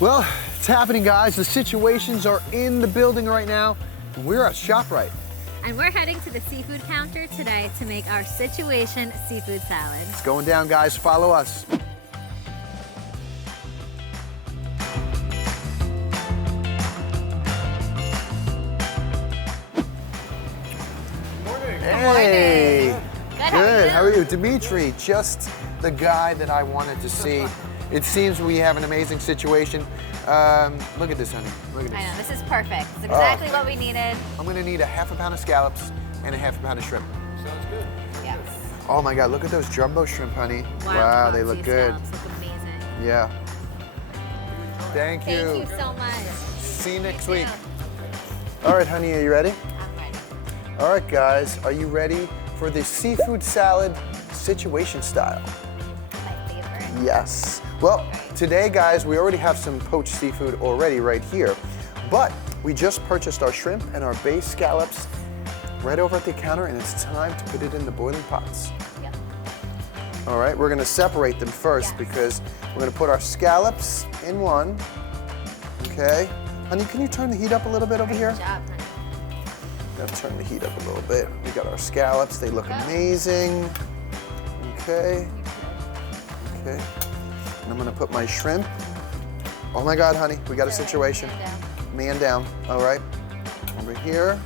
Well, it's happening, guys. The situations are in the building right now. We're at ShopRite. And we're heading to the seafood counter today to make our situation seafood salad. It's going down, guys. Follow us. Morning. Hey. Good. How are you? Dimitri, just the guy that I wanted to see. It seems we have an amazing situation. Look at this, honey. Look at this. I know, this is perfect. It's exactly what we needed. I'm gonna need a half a pound of scallops and a half a pound of shrimp. Sounds good. Yes. Oh my God, look at those jumbo shrimp, honey. Wow, They look good. Scallops look amazing. Yeah. Thank you. Thank you so much. See you next You week. too. All right, honey, are you ready? I'm ready. All right, guys, are you ready for the seafood salad situation style? My favorite. Yes. Well, today, guys, we already have some poached seafood already right here, but we just purchased our shrimp and our bay scallops right over at the counter, and it's time to put it in the boiling pots. Yep. All right, we're gonna separate them first because we're gonna put our scallops in one. Okay. Honey, can you turn the heat up a little bit over here? Good job, honey. Gotta turn the heat up a little bit. We got our scallops, they look amazing. Okay. Okay. And I'm gonna put my shrimp. Oh my God, honey, we got a situation. Man down, all right. Over here.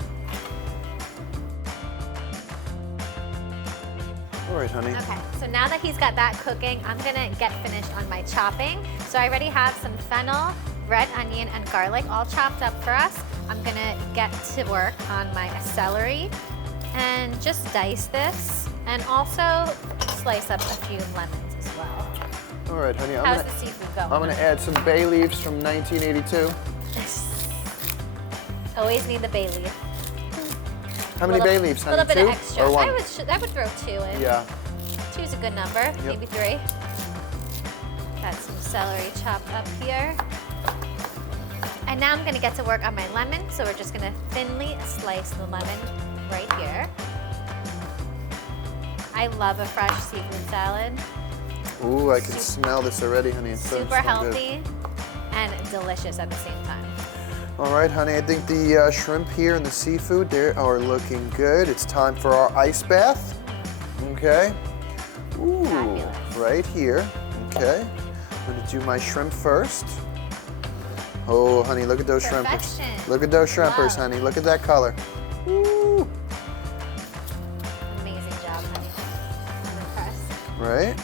All right, honey. Okay, so now that he's got that cooking, I'm gonna get finished on my chopping. So I already have some fennel, red onion, and garlic all chopped up for us. I'm gonna get to work on my celery and just dice this, and also slice up a few lemons as well. All right, honey. How's the seafood going? I'm gonna add some bay leaves from 1982. Always need the bay leaf. How many bay leaves, A honey? little bit Two of extra. or one? I would throw 2 in. Yeah. 2's a good number, maybe 3. Got some celery chopped up here. And now I'm gonna get to work on my lemon, so we're just gonna thinly slice the lemon right here. I love a fresh seafood salad. Ooh, I can smell this already, honey. It's so Super good. healthy and delicious at the same time. All right, honey, I think the shrimp here and the seafood, they are looking good. It's time for our ice bath. Okay. Ooh, Fabulous. right here. Okay. I'm gonna do my shrimp first. Oh, honey, look at those shrimpers. Perfection. Look at those shrimpers, Love. honey. Look at that color. Ooh. Amazing job, honey. I'm impressed. Right?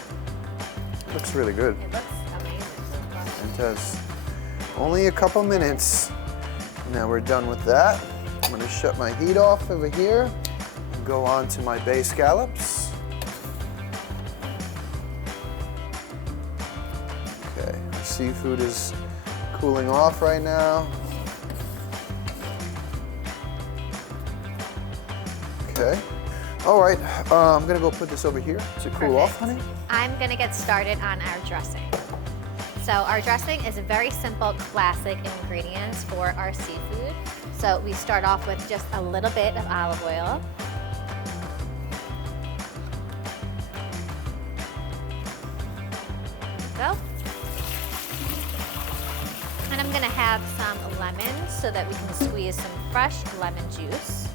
Looks really good. It looks amazing so far. It does. Only a couple minutes. Now we're done with that. I'm gonna shut my heat off over here and go on to my bay scallops. Okay, our seafood is cooling off right now. Okay. All right, I'm gonna go put this over here to cool off, honey. I'm gonna get started on our dressing. So our dressing is a very simple, classic ingredients for our seafood. So we start off with just a little bit of olive oil. Go. And I'm gonna have some lemons so that we can squeeze some fresh lemon juice.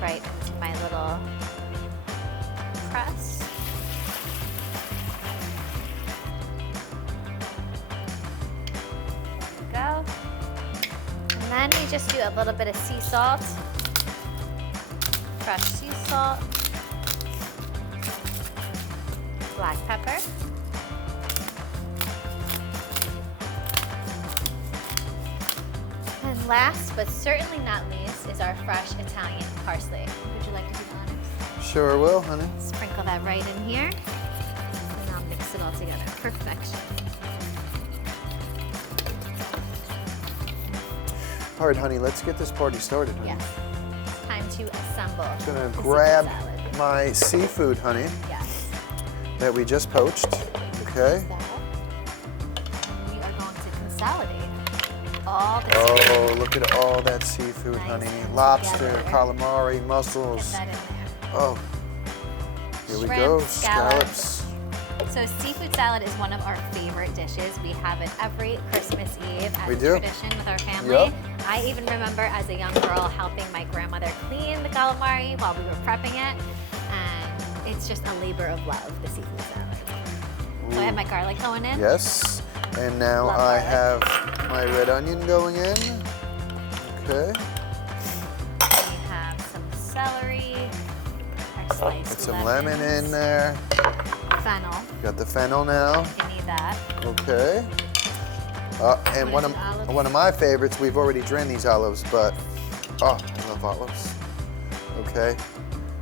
Right into my little press. There we go. And then we just do a little bit of sea salt, fresh sea salt, black pepper, and last but certainly not least is our fresh Italian parsley. Would you like to do the honors? Sure will, honey. Sprinkle that right in here, and I'll mix it all together. Perfection. All right, honey, let's get this party started, honey. Yes. It's time to assemble. I'm gonna the grab seafood salad. my seafood, honey, Yes. that we just poached. Okay. That. And we are going to consolidate all the Oh, seafood. look at all that seafood, Nice honey. and Lobster, together. calamari, Get mussels. that in there. Oh, here we Shrimp, go. scallops. So seafood salad is one of our favorite dishes. We have it every Christmas Eve as a tradition with our family. Yep. I even remember as a young girl helping my grandmother clean the calamari while we were prepping it. And it's just a labor of love, the seafood salad. So I have my garlic going in. Yes. And now Love I garlic. have my red onion going in. Okay. We have some celery, our sliced Put some lemon in lemons, there. fennel. Got the fennel now. You need that. Okay. And What one is it, olives? of my favorites, we've already drained these olives, but oh, I love olives. Okay.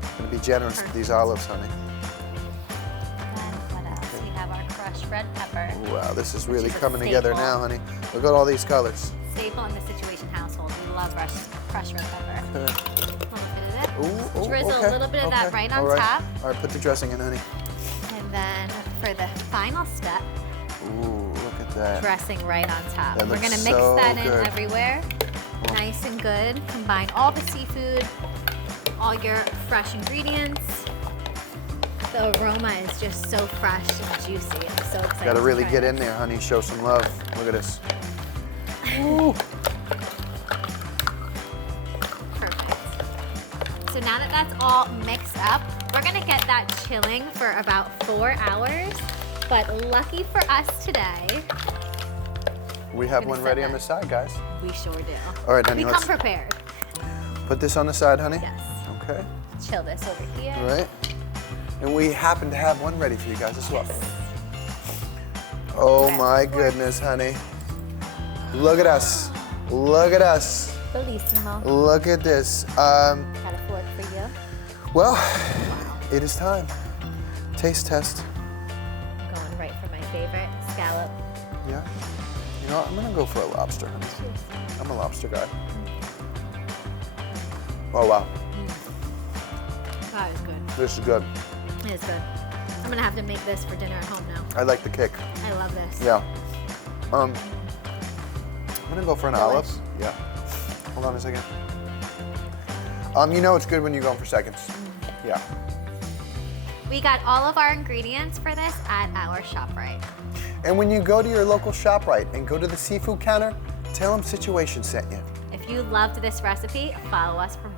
I'm gonna be generous with these olives, honey. And what else? We have our crushed red pepper. Wow, this is really is a coming together staple. now, honey. Look at all these colors. Staple in the Situation household. We love crushed red pepper. Okay. A little bit of it. Ooh, Drizzle okay, a little bit of that okay, right on all right. top. All right, put the dressing in, honey. And then for the final step, Ooh, look at that. dressing right on top. That We're looks gonna mix so that in good. everywhere. Nice and good. Combine all the seafood, all your fresh ingredients. The aroma is just so fresh and juicy. I'm so excited. Gotta to really try get in this. there, honey. Show some love. Look at this. Ooh. Perfect. So now that that's all mixed up, we're gonna get that chilling for about 4 hours. But lucky for us today, We have Gonna one set ready on that. the side, guys. we sure do. All right, honey, We come let's prepared. put this on the side, honey. Yes. Okay. Chill this over here. All right. And we happen to have one ready for you guys as well. Oh my goodness, honey. Look at us. Look at us. Bellissimo. Look at this. Got a fork for you. Well, it is time. Taste test. Going right for my favorite scallop. Yeah. You know what? I'm gonna go for a lobster, honey. I'm a lobster guy. Oh wow, That is good. this is good. It is good. I'm gonna have to make this for dinner at home now. I like the kick. I love this. Yeah. I'm gonna go for an olive. Delish. Yeah. Hold on a second. You know it's good when you're going for seconds. Yeah. We got all of our ingredients for this at our ShopRite. And when you go to your local ShopRite and go to the seafood counter, tell them Situation sent you. If you loved this recipe, follow us for more.